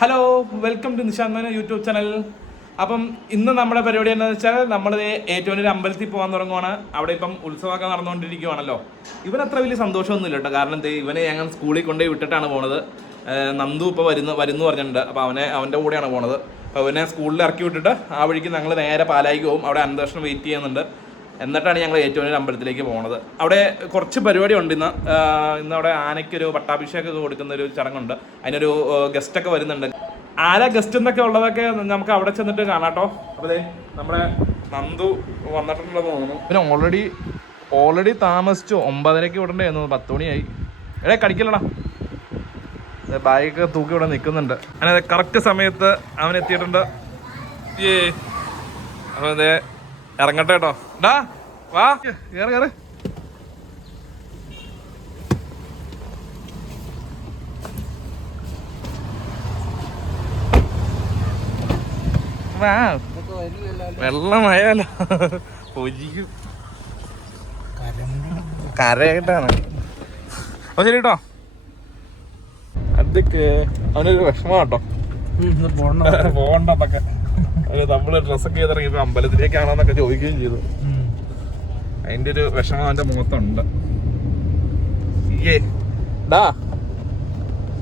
Hello, welcome to Nishant YouTube channel. അപ്പം ഇന്ന് നമ്മുടെ പരിപാടി എന്താണെന്ന് വെച്ചാൽ നമ്മൾ ഏറ്റവും ഒരു അമ്പലത്തിൽ പോകാൻ തുടങ്ങുവാണ്. അവിടെ ഇപ്പം ഉത്സവമൊക്കെ നടന്നുകൊണ്ടിരിക്കുവാണല്ലോ. ഇവനത്ര വലിയ സന്തോഷമൊന്നുമില്ല കേട്ടോ. കാരണം ഇവനെ ഞങ്ങൾ സ്കൂളിൽ കൊണ്ടുപോയി വിട്ടിട്ടാണ് പോണത്. നന്ദു ഇപ്പോൾ വരുന്നു പറഞ്ഞിട്ടുണ്ട്. അപ്പോൾ അവൻ്റെ കൂടെയാണ് പോണത്. അപ്പോൾ അവനെ സ്കൂളിൽ ഇറക്കി വിട്ടിട്ട് ആ വഴിക്ക് ഞങ്ങൾ നേരെ പാലായിക്ക് പോകും. അവിടെ അനന്തകൃഷ്ണൻ വെയിറ്റ് ചെയ്യുന്നുണ്ട്. എന്നിട്ടാണ് ഞങ്ങൾ ഏറ്റവും ഒരു അമ്പലത്തിലേക്ക് പോകുന്നത്. അവിടെ കുറച്ച് പരിപാടി ഉണ്ട്. ഇന്ന് അവിടെ ആനയ്ക്കൊരു പട്ടാഭിഷേകം കൊടുക്കുന്ന ഒരു ചടങ്ങുണ്ട്. അതിനൊരു ഗസ്റ്റൊക്കെ വരുന്നുണ്ട്. ആരാ ഗസ്റ്റ് എന്നൊക്കെ ഉള്ളതൊക്കെ നമുക്ക് അവിടെ ചെന്നിട്ട് കാണാട്ടോ. അപ്പോൾ നമ്മുടെ നന്ദു വന്നിട്ടുണ്ടെന്ന് തോന്നുന്നു. പിന്നെ ഓൾറെഡി താമസിച്ചു. 9:30 വിടണ്ടായിരുന്നു, 10 മണിയായി. കടിക്കലടാ. ബാഗൊക്കെ തൂക്കി ഇവിടെ നിൽക്കുന്നുണ്ട്. അങ്ങനെ കറക്റ്റ് സമയത്ത് അവൻ എത്തിയിട്ടുണ്ട്. അപ്പോൾ അതെ ഇറങ്ങട്ടെ കേട്ടോ. ഡാ വാ, കേറ്. വെള്ളമായാലോ പൊജിക്കും. കരയായിട്ടാണ്. അപ്പോൾ ശരി കേട്ടോ. അതൊക്കെ അവനൊരു വിഷമം കേട്ടോ, പോകണ്ടതൊക്കെ. നമ്മള് ഡ്രസ്സൊക്കെ ചെയ്തിറങ്ങിയപ്പോ അമ്പലത്തിലേക്കാണോന്നൊക്കെ ചോദിക്കുകയും ചെയ്തു. അതിന്റെ ഒരു വിഷമം അവന്റെ മുഖത്തുണ്ട്. ഡാ,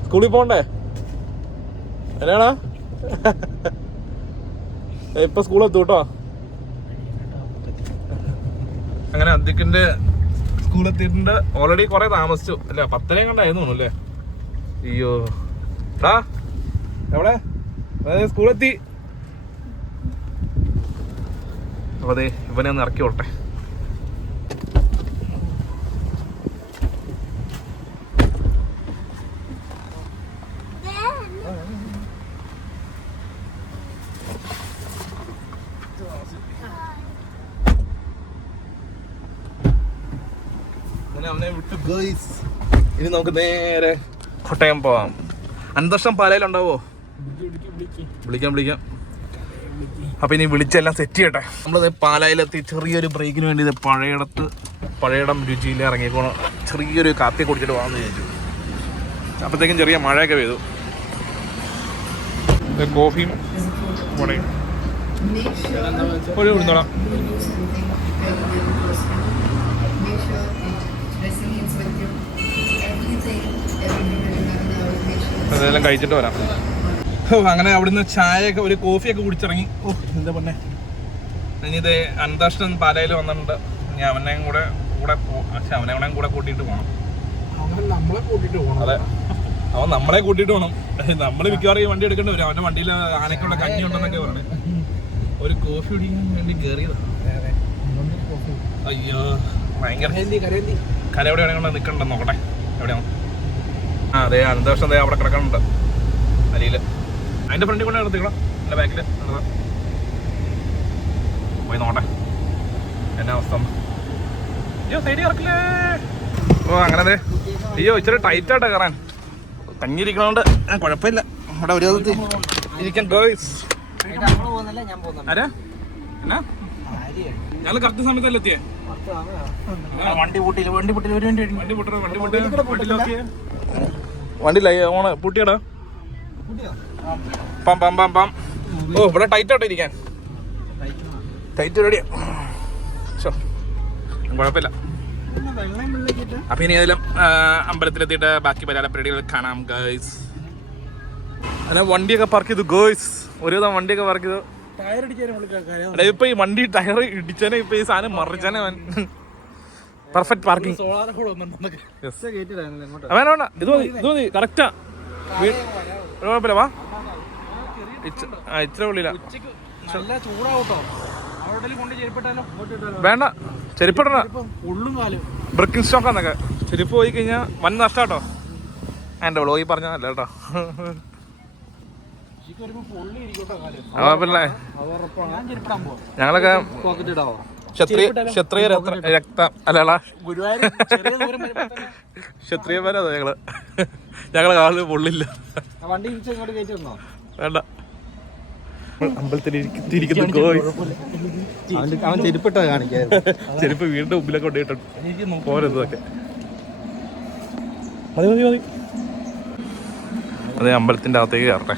സ്കൂളിൽ പോണ്ടേ? എന്നാടാ, ഇപ്പൊ സ്കൂളെത്തു കേട്ടോ. അങ്ങനെ അദ്ദിക്കിന്റെ സ്കൂളെത്തിയിട്ടുണ്ട്. ഓൾറെഡി കുറെ താമസിച്ചു. അല്ല 10 കണ്ടായിരുന്നു തോന്നുന്നു അല്ലേ? അയ്യോ ഡാ, എവിടെ? സ്കൂളെത്തി. അപ്പൊ അതെ ഇവനെ ഒന്ന് ഇറക്കി വിടട്ടെ. അവനെ വിട്ട് ഗൈസ്, ഇനി നമുക്ക് നേരെ കോട്ടയം പോവാം. അന്തർഷം പാലയിലുണ്ടാവോ? വിളിക്കാം. അപ്പൊ ഇനി വിളിച്ചെല്ലാം സെറ്റ് ചെയ്യട്ടെ. നമ്മളത് പാലായിലെത്തി ചെറിയൊരു ബ്രേക്കിന് വേണ്ടി പഴയടം രുചിയിൽ ഇറങ്ങിക്കോണം. ചെറിയൊരു കാപ്പി കുടിച്ചിട്ട് പോകാമെന്ന് വിചാരിച്ചു. അപ്പോഴത്തേക്കും ചെറിയ മഴയൊക്കെ പെയ്തു. കോഫിയും ഒരു വിടുന്നോളാം. അതെല്ലാം കഴിച്ചിട്ട് വരാം. അങ്ങനെ അവിടുന്ന് ചായയൊക്കെ ഒരു കോഫിയൊക്കെ കുടിച്ചിറങ്ങി. എന്താ പറഞ്ഞേ, ഇനിയിത് അന്താഷ്ട്രൻ പാലയിൽ വന്നിട്ടുണ്ട്. ഇനി അവനെ കൂടെ കൂട്ടിയിട്ട് പോകണം. അതെ, അവൻ നമ്മളെ കൂട്ടിയിട്ട് പോകണം. നമ്മള് മിക്കവാറും ഈ വണ്ടി എടുക്കേണ്ടി വരും. അവന്റെ വണ്ടിയിൽ ആനക്കുള്ള കഞ്ഞി ഉണ്ടെന്നൊക്കെ പറഞ്ഞു. ഒരു കോഫി കുടിക്കാൻ വേണ്ടി കയറിയതാണ്. അയ്യോ ഭയങ്കര കര എവിടെയാണെങ്കിൽ നിൽക്കണ്ടെന്ന് നോക്കട്ടെ. എവിടെയാണ്? അതെ അനന്തകൃഷ്ണൻ അവിടെ കിടക്കണുണ്ട് അരിയില്. അതിന്റെ ഫ്രണ്ടിൽ കൊണ്ട് നിർത്തിക്കണം. എന്റെ ബാക്കില് പോയി നോട്ടെ എന്നാ അവസ്ഥ. അയ്യോ സൈഡിൽ ഇറക്കില്ലേ. ഓ അങ്ങനെ അതെ. അയ്യോ ഇച്ചിരി ടൈറ്റ് ആയിട്ടാ കയറാൻ. തങ്ങിയിരിക്കണോണ്ട് കുഴപ്പമില്ല. അവിടെ ഒരു ഇരിക്കാൻ ഗേൾസ്. ആരാ എന്നാ ഞങ്ങള് കറക്റ്റ് സമയത്തല്ലേ എത്തിയേ? വണ്ടിയില്ല ഓണ് പൂട്ടിയടാ. പം. ഓ ഇവിടെ ടൈറ്റ് ആട്ടോ ഇരിക്കാൻ. ടൈറ്റ് റെഡിയാ. കുഴപ്പമില്ല. അപ്പൊ ഇനി ഏതെങ്കിലും അമ്പലത്തിലെത്തിയിട്ട് ബാക്കി പരിപാടികൾ കാണാം ഗേൾസ്. അങ്ങനെ വണ്ടിയൊക്കെ പാർക്ക് ചെയ്തു ഗേൾസ്. ഒരുവിധം വണ്ടിയൊക്കെ പാർക്ക് ചെയ്തു. ഇപ്പൊ ഈ വണ്ടി ടയർ ഇടിച്ചാനെ, ഇപ്പൊ ഈ സാധനം മറിച്ചാനെ. Perfect parking. വേണ്ട ഇത് മതി കറക്റ്റാ. കുഴപ്പമില്ല. വാ ഇച്ചിരി ഉള്ളില്ല. വേണ്ട ചെരുപ്പിടണ. ബ്രിക്കിംഗ് സ്റ്റോക്കാന്നൊക്കെ. ചെരുപ്പ് പോയി കഴിഞ്ഞാൽ വൻ നഷ്ടാട്ടോ. എന്റെ വ്ളോഗിൽ പറഞ്ഞതല്ല കേട്ടോ. ഞങ്ങളൊക്കെ ക്ഷത്രിയ രക്തം അല്ലടാ, ക്ഷത്രിയന്മാരാ ഞങ്ങളെ കാലിൽ പൊള്ളില്ല. വേണ്ട. അമ്പലത്തിലിരിക്കുന്ന ചെരുപ്പ് വീണ്ടും മുമ്പിലൊക്കെ കൊണ്ടുപോയിട്ടുണ്ട്. പോരതൊക്കെ മതി. അതെ അമ്പലത്തിന്റെ അകത്തേക്ക് കയറട്ടെ.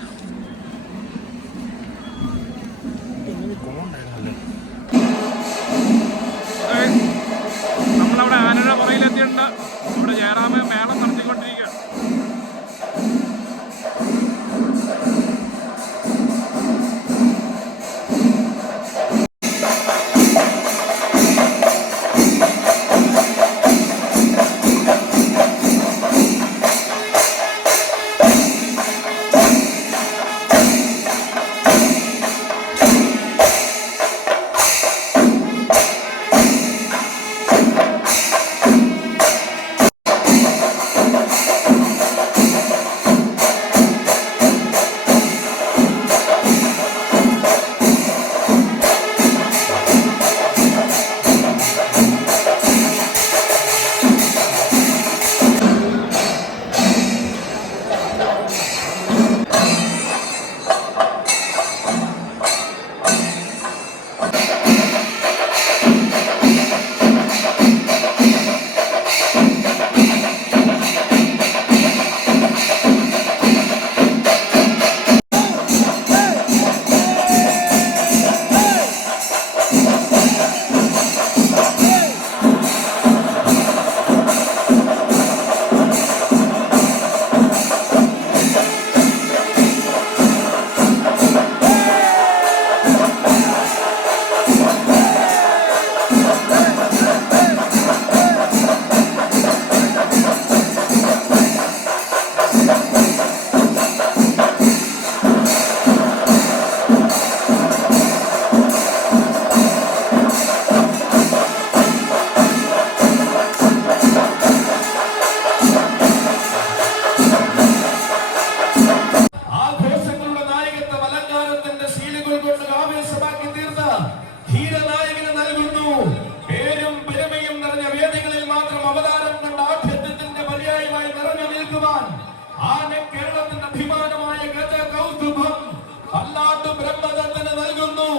പല്ലാട്ട് ബ്രഹ്മദത്തന് നൽകുന്നു.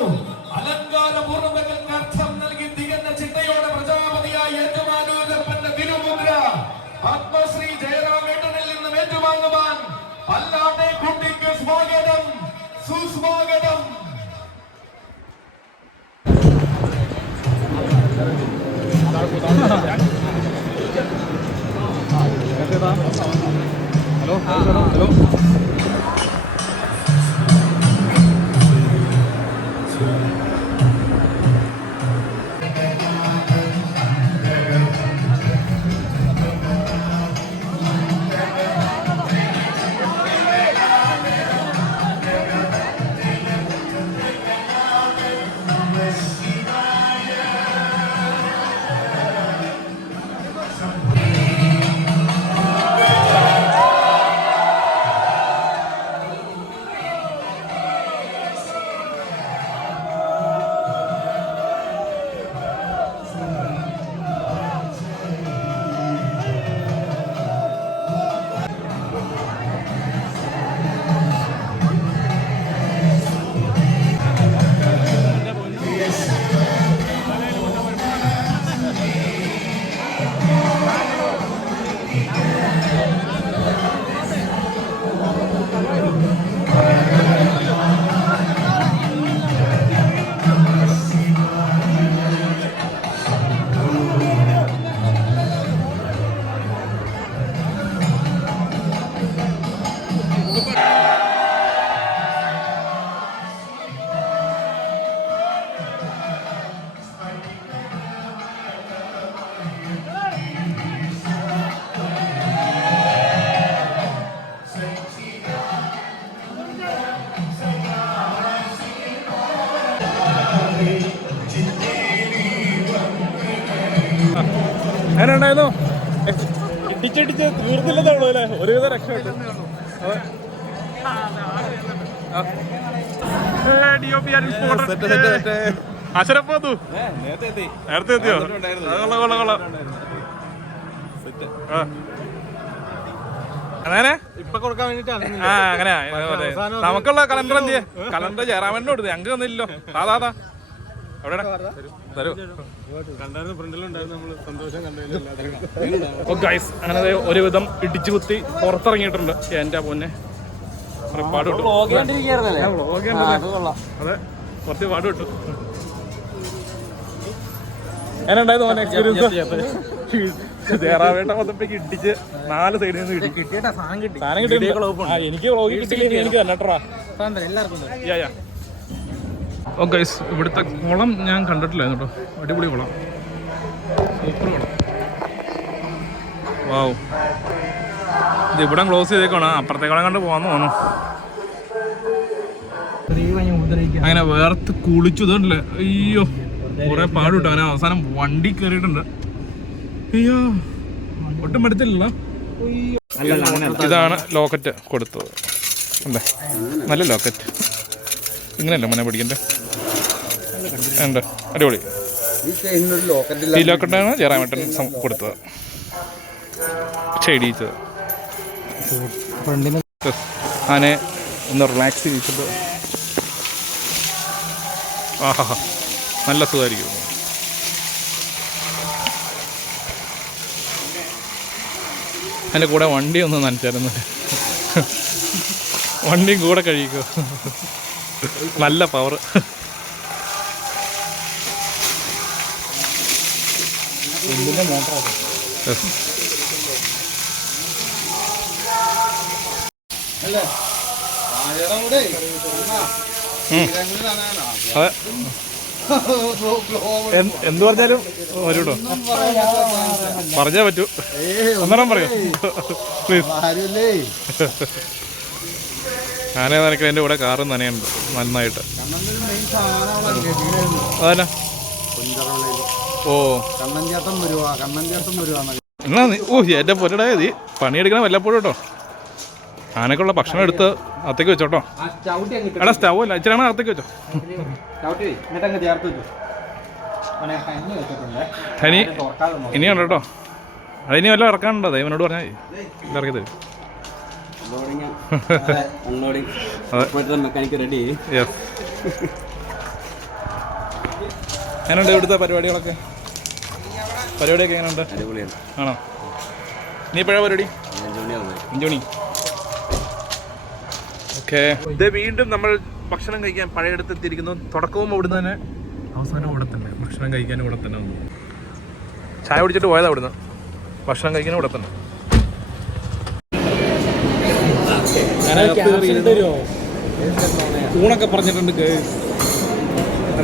അലങ്കാര പൂർണ്ണതകൾക്ക് അർത്ഥം നൽകി തികഞ്ഞ ചിട്ടയോടെ പ്രജാപതിയായ ഏറ്റുമാനൂരപ്പന്റെ തിരുമുദ്ര പത്മശ്രീ ജയറാമേട്ടനിൽ നിന്നും ഏറ്റുവാങ്ങുവാൻ പല്ലാട്ടെ കുട്ടിക്ക് സ്വാഗതം, സുസ്വാഗതം. Hello hello. അങ്ങനെ ഉണ്ടായിരുന്നു. ഇടിച്ചിടിച്ച് തീർന്നില്ലെന്നുള്ളൂ അല്ലേ? ഒരുവിധ രക്ഷപ്പെട്ടു. അശരപ്പോന്നു നേരത്തെ എത്തിയോ? കൊള്ളാം. അങ്ങനെ ഇപ്പൊ കൊടുക്കാൻ വേണ്ടിട്ടാണ്. അങ്ങനെ നമുക്കുള്ള കലണ്ടർ എന്തിയെ? കലണ്ടർ ജയറാമേട്ടന് കൊടുത്തു, ഞങ്ങൾക്ക് തന്നില്ലല്ലോ. സാധാ അങ്ങനെ ഒരുവിധം ഇടിച്ചു കുത്തി പുറത്തിറങ്ങിയിട്ടുണ്ട്. എന്റെ പൊന്നെ പാട് കിട്ടും. അതെ, കുറച്ച് പാട് കിട്ടും. എങ്ങനെ ഉണ്ടായിരുന്നു മോനെ എക്സ്പീരിയൻസ്? ജയറാമേട്ട മൊത്തത്തേക്ക് ഇടിച്ച് 4 സൈഡിൽ നിന്ന് സാധനം കിട്ടി. എനിക്ക് വ്ളോഗ് കിട്ടിയില്ലെങ്കിൽ എനിക്ക് തന്നെ കേട്ടോ. ഓ ഗൈസ്, ഇവിടുത്തെ കുളം ഞാൻ കണ്ടിട്ടില്ലായിരുന്നു കേട്ടോ. അടിപൊളി കുളം, സൂപ്പർ കുളം. വാവ്, ഇത് ഇവിടെ ക്ലോസ് ചെയ്തേക്കാണ്. അപ്പുറത്തെ കുളം കണ്ട് പോകാന്ന് തോന്നുന്നു. അങ്ങനെ വേർത്ത് കുളിച്ചു ഇതല്ലേ. അയ്യോ, കുറെ പാടുവിട്ടു. അങ്ങനെ അവസാനം വണ്ടി കയറിയിട്ടുണ്ട്. അയ്യോ, ഒട്ടും എടുത്തില്ലല്ലോ. ഇതാണ് ലോക്കറ്റ് കൊടുത്തത് അല്ലേ? നല്ല ലോക്കറ്റ്. ഇങ്ങനെയല്ല മോനെ പിടിക്കണ്ടേ? ഉണ്ട്, അടിപൊളി. ഈ ലോക്കറ്റാണ് ജയറാമേട്ടൻ കൊടുത്തത്, ചെയ്യിച്ചത്. ആനെ ഒന്ന് റിലാക്സ് ചെയ്യിച്ചത്. ആഹാ, നല്ല സുഖമായിരിക്കും. അതിൻ്റെ കൂടെ വണ്ടി ഒന്ന് നനച്ചായിരുന്നു. വണ്ടിയും കൂടെ കഴിക്കോ. നല്ല പവർ. അതെ, എന്ത് പറഞ്ഞാലും വരൂട്ടോ. പറഞ്ഞേ പറ്റൂ. ഒന്നരം പറയോ പ്ലീസ്. ഞാനേ നനയ്ക്കും. എൻ്റെ കൂടെ കാറും നനയുണ്ട് നന്നായിട്ട്. അതല്ല, ഓ എന്നാ നീ, ഓ എൻ്റെ പൊരടേ, നീ പണിയെടുക്കണം വല്ലപ്പോഴും കേട്ടോ. ആനക്കുള്ള ഭക്ഷണം എടുത്ത് അകത്തേക്ക് വെച്ചോട്ടോ. എടാ, സ്റ്റവ് അല്ല, ഇച്ചിരി അകത്തേക്ക് വെച്ചോ. ഇനിയുണ്ട് കേട്ടോ. അതിനി വല്ലതും ഇറക്കാനുണ്ടോ? ദൈവനോട് പറഞ്ഞാൽ മതി, ഇറക്കി തരും. Mechanic ready. എങ്ങനെയുണ്ട് ഇവിടുത്തെ പരിപാടികളൊക്കെ? പരിപാടിയൊക്കെ എങ്ങനെയുണ്ട്? അടിപൊളിയാണ്. ആണോ? നീ എപ്പോഴാണ് പരിപാടി? 5 മണി. ഓക്കെ. ഇത് വീണ്ടും നമ്മൾ ഭക്ഷണം കഴിക്കാൻ പഴയടുത്ത് എത്തിയിരിക്കുന്നു. തുടക്കവും ഇവിടുന്ന് തന്നെ, അവസാനം ഇവിടെ തന്നെ. ഭക്ഷണം കഴിക്കാനും ഇവിടെ തന്നെ വന്നു. ചായ കുടിച്ചിട്ട് പോയതാ ഇവിടുന്ന്. ഭക്ഷണം കഴിക്കാനും ഇവിടെ തന്നെ. ഊണൊക്കെ പറഞ്ഞിട്ടുണ്ട്.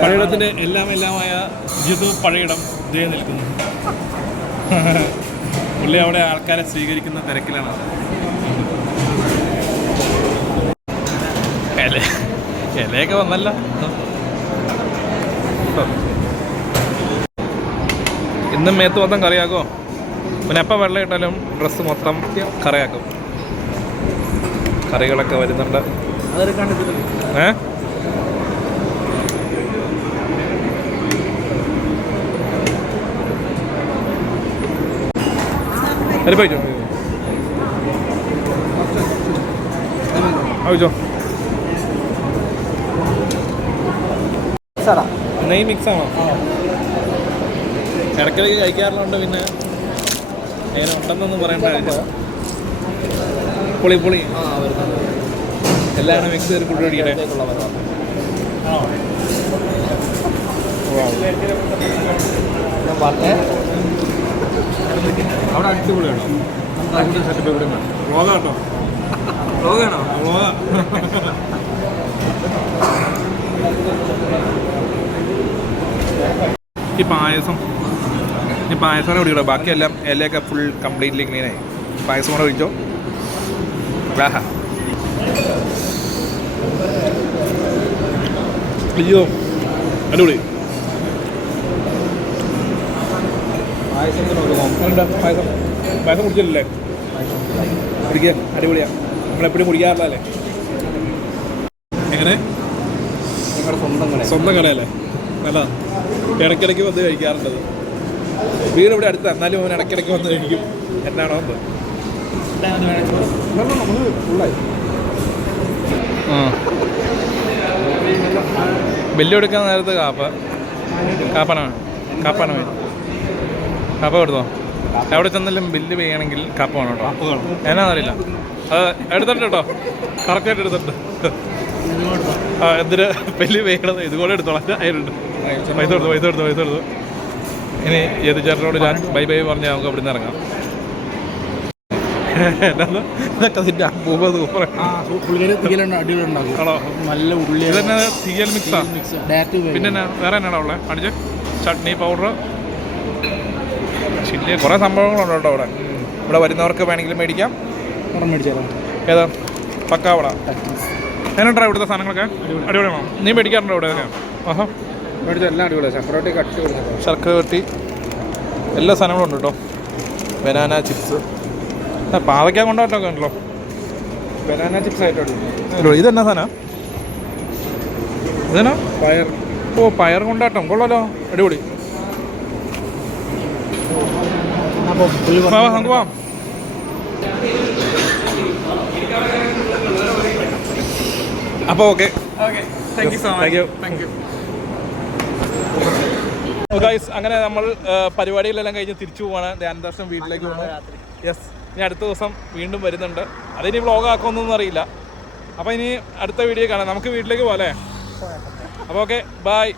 പഴയിടത്തിൻ്റെ എല്ലാമായ ജിതു പഴയിടം ഇതേ നിൽക്കുന്നു. പുള്ളി അവിടെ ആൾക്കാരെ സ്വീകരിക്കുന്ന തിരക്കിലാണ്. ഇലയൊക്കെ വന്നല്ല. ഇന്നും മേത്ത് മൊത്തം കറിയാക്കോ? പിന്നെ എപ്പം വെള്ളം ഇട്ടാലും ഡ്രസ്സ് മൊത്തം കറിയാക്കും. കറികളൊക്കെ വരുന്നുണ്ട്. പരിപാടിച്ചോ ആവശ്യോ നെയ് മിക്സ് ആണോ? ഇടയ്ക്കിടയ്ക്ക് കഴിക്കാറുണ്ട്. പിന്നെ എങ്ങനെ ഉണ്ടെന്നൊന്നും പറയണ്ട. പൊളി പൊളി എല്ലാം മിക്സ് ചെയ്ത് ഫുഡ് അടിക്കട്ടെ. അവിടെ അടിപൊളിയാണോ? സെറ്റപ്പ് എവിടെ വ്ളോഗാട്ടോ? വ്ളോഗാണോ? വ്ളോഗാ. ഈ പായസം കൂടെ കുടിക്കട്ടോ. ബാക്കിയെല്ലാം ഇലയൊക്കെ ഫുൾ കംപ്ലീറ്റ്ലി ക്ലീനായി. പായസം കൂടെ ഒഴിച്ചോ. ആഹാ, അയ്യോ അടിപൊളി. പായസം കുടിച്ചില്ലേ? കുടിക്കുക, അടിപൊളിയാണ്. നമ്മളെപ്പോഴും കുടിക്കാറില്ലല്ലേ? എങ്ങനെ? സ്വന്തം കടയല്ലേ? നല്ലതാ. ഇടയ്ക്കിടയ്ക്ക് വന്ന് കഴിക്കാറുണ്ടത്. വീട് ഇവിടെ അടുത്ത്, എന്നാലും അവൻ ഇടയ്ക്കിടയ്ക്ക് വന്ന് കഴിക്കും. എന്നാണോ എന്തോ. ബില്ല് കൊടുക്കാൻ നേരത്ത് കാപ്പാനാണ് കാപ്പ കൊടുത്തോ? എവിടെ ചെന്നാലും ബില്ല് ചെയ്യണമെങ്കിൽ കാപ്പ വേണം കേട്ടോ. എന്നാന്നറിയില്ല. അത് എടുത്തിട്ട് കേട്ടോ, കറക്റ്റായിട്ട് എടുത്തിട്ട്. എന്തിന് ബില്ല് ചെയ്യണത്? ഇതുകൂടെ എടുത്തോളാം. അതിലുണ്ട് പൈസ കൊടുത്തു. ഇനി ഏത് ചേട്ടനോട് ഞാൻ ബൈ പറഞ്ഞാൽ നമുക്ക് അവിടെ നിന്ന് ഇറങ്ങാം. ഇതൊക്കെ അതിൻ്റെ അപൂർവ നല്ല ഉള്ളി. ഇതന്നെ തീയൽ മിക്സാ. പിന്നെ വേറെ എന്നാണോ ഉള്ളത്? അടിച്ച് ചട്നി പൗഡർ, ചില്ലി, കുറേ സംഭവങ്ങളുണ്ട് കേട്ടോ അവിടെ. ഇവിടെ വരുന്നവർക്ക് വേണമെങ്കിലും മേടിക്കാം. ഏതാ? പക്കാവട. എങ്ങനെയുണ്ടോ ഇവിടുത്തെ സാധനങ്ങളൊക്കെ? അടിപൊളിയാണോ? നീ മേടിക്കാറുണ്ടോ ഇവിടെ? ആഹാ, മേടിച്ച എല്ലാം അടിപൊളിയാണ്. ശർക്കര വരട്ടി എല്ലാ സാധനങ്ങളും ഉണ്ട് കേട്ടോ. ബനാന ചിപ്സ്, പാവയ്ക്ക കൊണ്ടാട്ടമൊക്കെ ഉണ്ടല്ലോ. ബനാന ചിപ്സ് ആയിട്ടോ. ഇതെന്നാ സാധനം? ഇതെന്നാ? പയർ. ഓ, പയർ കൊണ്ടാട്ടം കൊള്ളാലോ, അടിപൊളി. നമുക്ക് പോവാം. അപ്പോൾ okay, thank you so much. Thank you guys. അങ്ങനെ നമ്മൾ പരിപാടികളെല്ലാം കഴിഞ്ഞ് തിരിച്ചു പോവാണ്. ധ്യാനദർശനം വീട്ടിലേക്ക് പോകുന്നു. യെസ്, ഇനി അടുത്ത ദിവസം വീണ്ടും വരുന്നുണ്ട്. അതിനി വ്ളോഗ് ആക്കുമെന്നൊന്നും അറിയില്ല. അപ്പോൾ ഇനി അടുത്ത വീഡിയോ കാണാം. നമുക്ക് വീട്ടിലേക്ക് പോകാം അല്ലേ? അപ്പോൾ ഓക്കെ, ബൈ.